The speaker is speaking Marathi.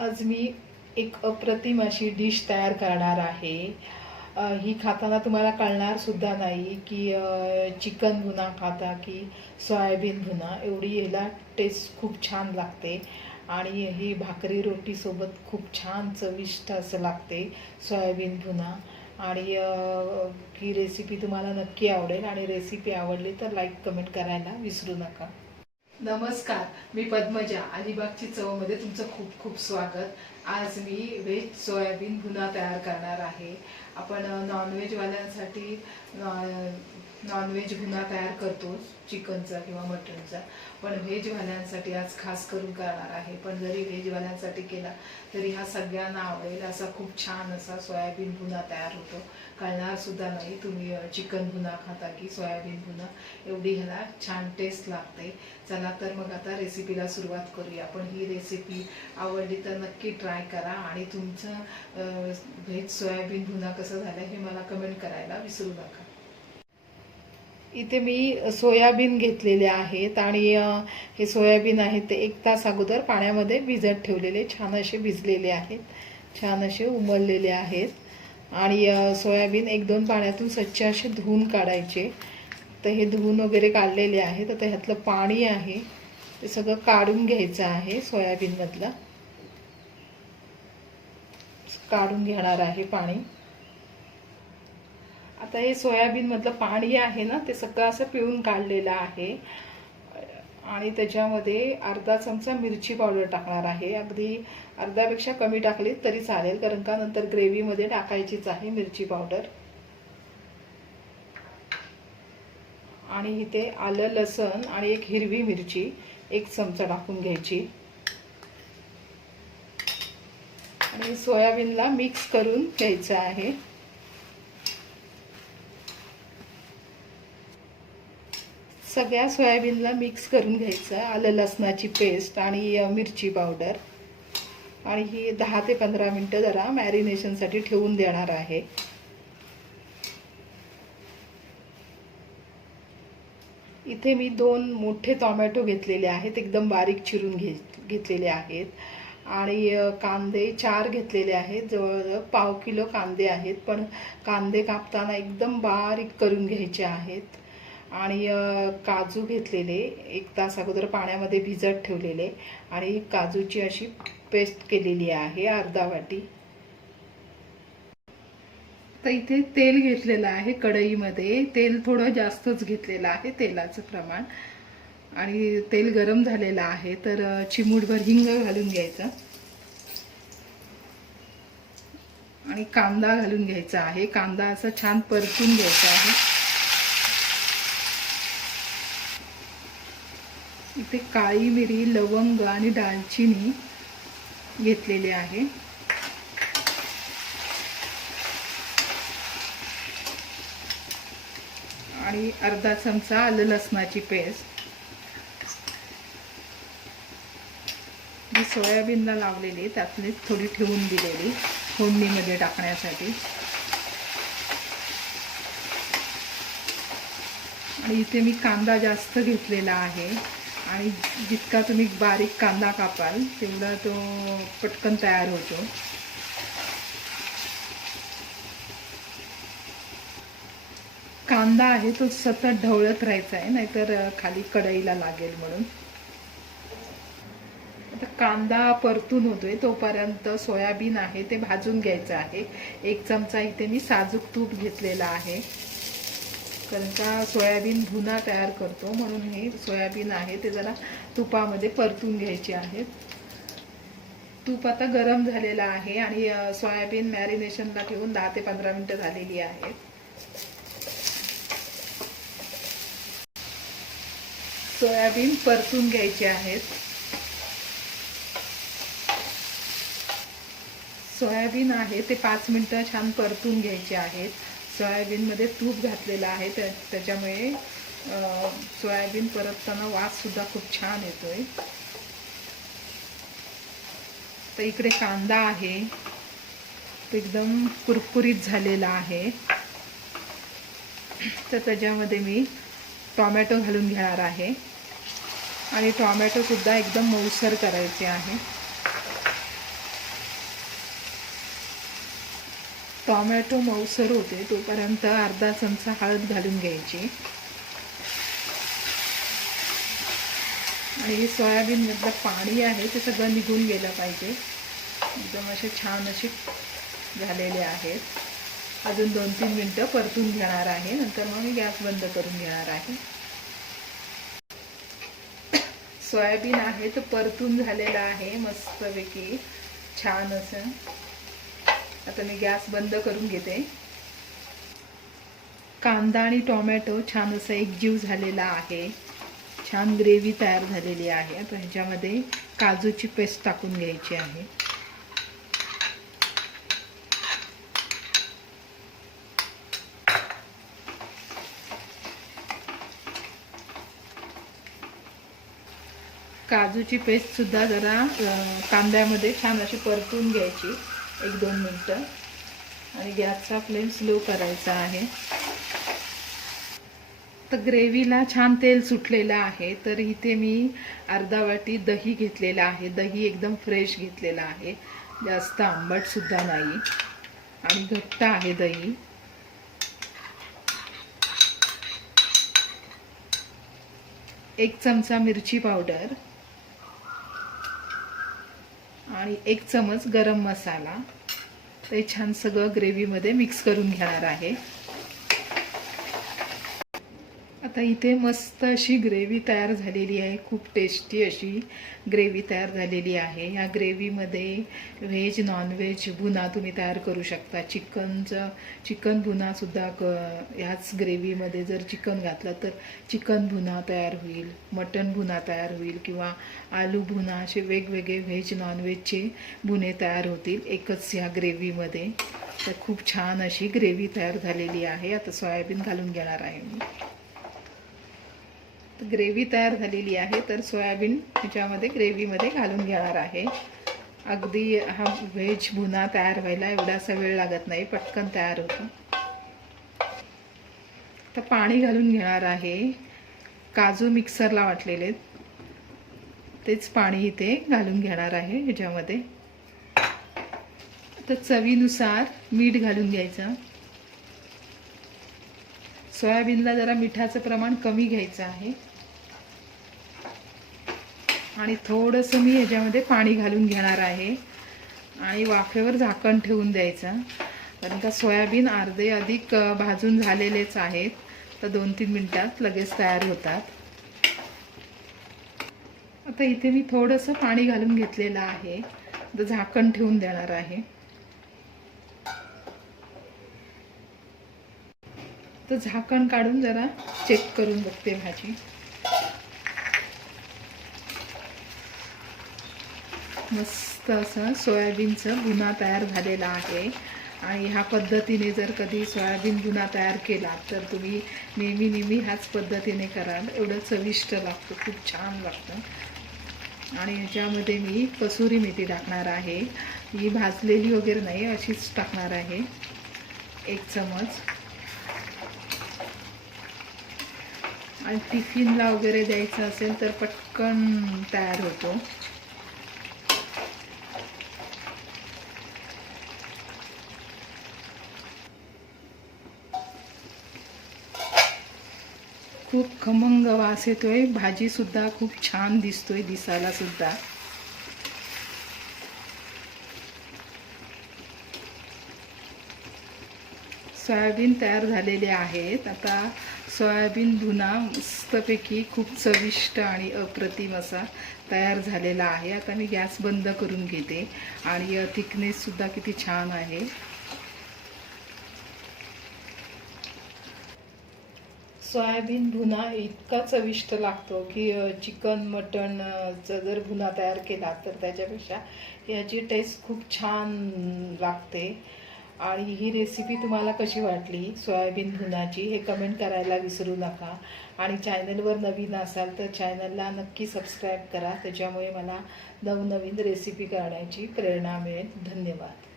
आज मी एक अप्रतिम अशी डिश तयार करणार आहे. ही खाताना तुम्हाला कळणार सुद्धा नाही की चिकन भुना खाता की सोयाबीन भुना एवढी याला टेस्ट खूप छान लागते. आणि ही भाकरी रोटीसोबत खूप छान चविष्ट असं लागते सोयाबीन भुना आणि ही रेसिपी तुम्हाला नक्की आवडेल. आणि रेसिपी आवडली तर लाईक कमेंट करायला विसरू नका. नमस्कार मी पद्मजा. अलिबागची चवमध्ये तुमचं खूप खूप स्वागत. आज मी व्हेज सोयाबीन भुना तयार करणार आहे. आपण नॉनव्हेजवाल्यांसाठी नॉनव्हेज गुन्हा तयार करतो चिकनचा किंवा मटनचा. पण व्हेजवाल्यांसाठी आज खास करून करणार आहे. पण जरी व्हेजवाल्यांसाठी केला तरी हा सगळ्यांना आवडेल असा खूप छान असा सोयाबीन गुन्हा तयार होतो. कळणार सुद्धा नाही. तुम्ही चिकन गुन्हा खाता की सोयाबीन गुन्हा एवढी ह्याला छान टेस्ट लागते. चला तर मग आता रेसिपीला सुरुवात करूया. पण ही रेसिपी आवडली तर नक्की ट्राय करा. आणि तुमचं व्हेज सोयाबीन गुन्हा कसं झालं हे मला कमेंट करायला विसरू नका. इथे मी सोयाबीन घेतलेले आहेत आणि हे सोयाबीन आहेत ते एक तास अगोदर पाण्यामध्ये भिजत ठेवलेले छान असे भिजलेले आहेत छान असे उमललेले आहेत. आणि सोयाबीन एक दोन पाण्यातून स्वच्छ असे धुवून काढायचे. तर हे धुवून वगैरे काढलेले आहेत तर ह्यातलं पाणी आहे ते सगळं काढून घ्यायचं आहे सोयाबीनमधलं. काढून घेणार आहे पाणी. आता हे सोयाबीनमधलं पाणी आहे ना ते सगळं असं पिळून काढलेलं आहे. आणि त्याच्यामध्ये अर्धा चमचा मिरची पावडर टाकणार आहे. अगदी अर्ध्यापेक्षा कमी टाकली तरी चालेल कारण का नंतर ग्रेव्हीमध्ये टाकायचीच आहे मिरची पावडर. आणि इथे आलं लसण आणि एक हिरवी मिरची एक चमचा टाकून घ्यायची. आणि सोयाबीनला मिक्स करून घ्यायचं आहे. सगळ्या सोयाबीनला मिक्स करून घ्यायचं आलं लसणाची पेस्ट आणि मिरची पावडर. आणि ही दहा ते पंधरा मिनटं जरा मॅरिनेशनसाठी ठेवून देणार आहे. इथे मी दोन मोठे टोमॅटो घेतलेले आहेत एकदम बारीक चिरून घे घेतलेले आहेत. आणि कांदे चार घेतलेले आहेत जवळजवळ पाव किलो कांदे आहेत पण कांदे कापताना एकदम बारीक करून घ्यायचे आहेत. आणि काजू घेतलेले एक तास अगोदर पाण्यामध्ये भिजत ठेवलेले आणि काजूची अशी पेस्ट केलेली आहे अर्धा वाटी. तर इथे तेल घेतलेलं आहे कढईमध्ये. तेल थोडं जास्तच घेतलेलं आहे तेलाचं प्रमाण. आणि तेल गरम झालेलं आहे तर चिमूटभर हिंग घालून घ्यायचं. आणि कांदा घालून घ्यायचा आहे. कांदा असा छान परतून घ्यायचा आहे. इथे काळी मिरी लवंग आणि दालचिनी घेतलेली आहे. आणि अर्धा चमचा आलं लसणाची पेस्ट. जी सोयाबीनला लावलेली त्यातली थोडी ठेवून दिलेली फोडणीमध्ये टाकण्यासाठी. आणि इथे मी कांदा जास्त घेतलेला आहे. आणि जितका तुम्ही बारीक कांदा कापाल तेवढा तो पटकन तयार होतो. कांदा आहे तो सतत ढवळत राहायचा आहे नाहीतर खाली कढईला लागेल म्हणून. आता कांदा परतून होतोय तोपर्यंत सोयाबीन आहे ते भाजून घ्यायचं आहे. एक चमचा इथे मी साजूक तूप घेतलेला आहे. कारण का सोयाबीन भुना तयार करतो. म्हणून हे सोयाबीन आहे ते जरा तुपामध्ये परतून घ्यायचे आहेत. तूप आता गरम झालेलं आहे आणि सोयाबीन मॅरिनेशनला ठेवून दहा ते पंधरा मिनटं झालेली आहेत. सोयाबीन परतून घ्यायचे आहेत. सोयाबीन आहे ते पाच मिनटं छान परतून घ्यायचे आहेत. सोयाबीनमध्ये तूप घातलेलं आहे त्या त्याच्यामुळे सोयाबीन परतताना वास सुद्धा खूप छान येतो आहे तर इकडे कांदा आहे. तो एकदम कुरकुरीत झालेला आहे. तर त्याच्यामध्ये मी टॉमॅटो घालून घेणार आहे. आणि टॉमॅटोसुद्धा एकदम मऊसर करायचे आहे. टॉमॅटो मऊसर होते तोपर्यंत अर्धा चमचा हळद घालून घ्यायची. आणि हे सोयाबीनमधलं पाणी आहे ते सगळं निघून गेलं पाहिजे. एकदम असे छान असे झालेले आहेत. अजून दोन तीन मिनटं परतून घेणार आहे नंतर मग मी गॅस बंद करून घेणार आहे. सोयाबीन आहे तर परतून झालेलं आहे मस्तपैकी छान असं. आता मी गॅस बंद करून घेते. कांदा आणि टोमॅटो छान असं एकजीव झालेला आहे. छान ग्रेव्ही तयार झालेली आहे. आता ह्याच्यामध्ये काजूची पेस्ट टाकून घ्यायची आहे. काजूची पेस्ट सुद्धा जरा कांद्यामध्ये छान अशी परतून घ्यायची. एक दोन मिनटं. आणि गॅसचा फ्लेम स्लो करायचा आहे. तर ग्रेव्हीला छान तेल सुटलेलं आहे तर इथे मी अर्धा वाटी दही घेतलेलं आहे. दही एकदम फ्रेश घेतलेला आहे. जास्त आंबटसुद्धा नाही. आणि घट्ट आहे दही. एक चमचा मिरची पावडर. आणि एक चमच गरम मसाला. ते छान सगळं ग्रेव्हीमध्ये मिक्स करून घेणार आहे. आता इथे मस्त अशी ग्रेव्ही तयार झालेली आहे. खूप टेस्टी अशी ग्रेव्ही तयार झालेली आहे. या ग्रेव्हीमध्ये व्हेज नॉनव्हेज भुना तुम्ही तयार करू शकता. चिकनचं चिकन भुनासुद्धा क ह्याच ग्रेव्हीमध्ये जर चिकन घातलं तर चिकन भुना तयार होईल मटन भुना तयार होईल किंवा आलू भुना असे वेगवेगळे व्हेज नॉनव्हेजचे भुने तयार होतील एकच ह्या ग्रेव्हीमध्ये तर खूप छान अशी ग्रेव्ही तयार झालेली आहे. आता सोयाबीन घालून घेणार आहे मी. ग्रेव्ही तयार झालेली आहे तर सोयाबीन ह्याच्यामध्ये ग्रेव्हीमध्ये घालून घेणार आहे. अगदी हा व्हेज भुना तयार व्हायला एवढासा वेळ लागत नाही पटकन तयार होतो. तर पाणी घालून घेणार आहे. काजू मिक्सरला वाटलेले तेच पाणी इथे घालून घेणार आहे ह्याच्यामध्ये. तर चवीनुसार मीठ घालून घ्यायचं. सोयाबीनला जरा मिठाचं प्रमाण कमी घ्यायचं आहे. आणि थोडंसं मी ह्याच्यामध्ये पाणी घालून घेणार आहे. आणि वाफेवर झाकण ठेवून द्यायचं. कारण का सोयाबीन अर्धे अधिक भाजून झालेलेच आहेत. तर दोन तीन मिनटात लगेच तयार होतात. आता इथे मी थोडंसं पाणी घालून घेतलेलं आहे. तर झाकण ठेवून देणार आहे. तर झाकण काढून जरा चेक करून बघते भाजी. मस्त असं सोयाबीनचं भुना तयार झालेला आहे. आणि ह्या पद्धतीने जर कधी सोयाबीन गुन्हा तयार केला तर तुम्ही नेहमी नेहमी ह्याच पद्धतीने कराल एवढं चविष्ट लागतं खूप छान लागतं. आणि ह्याच्यामध्ये मी कसुरी मेथी टाकणार आहे. ही भाजलेली वगैरे नाही अशीच टाकणार आहे. एक चमच. आणि टिफिनला वगैरे द्यायचं असेल तर पटकन तयार होतो. खूप खमंग वास येतोय. भाजी सुद्धा खूप छान दिसतोय दिसायला सुद्धा सोयाबीन तयार झालेले आहेत. आता सोयाबीन धुना मस्तपैकी खूप चविष्ट आणि अप्रतिम असा तयार झालेला आहे. आता मी गॅस बंद करून घेते आणि थिकनेससुद्धा किती छान आहे. सोयाबीन भुना इतका चविष्ट लागतो की चिकन मटनचा जर भुना तयार केला तर त्याच्यापेक्षा याची टेस्ट खूप छान लागते. आणि ही रेसिपी तुम्हाला कशी वाटली? सोयाबीन भुनाची हे कमेंट करायला विसरू नका. आणि चॅनलवर नवीन असाल तर चॅनलला नक्की सबस्क्राईब करा. त्याच्यामुळे मला नवनवीन रेसिपी करण्याची प्रेरणा मिळेल. धन्यवाद.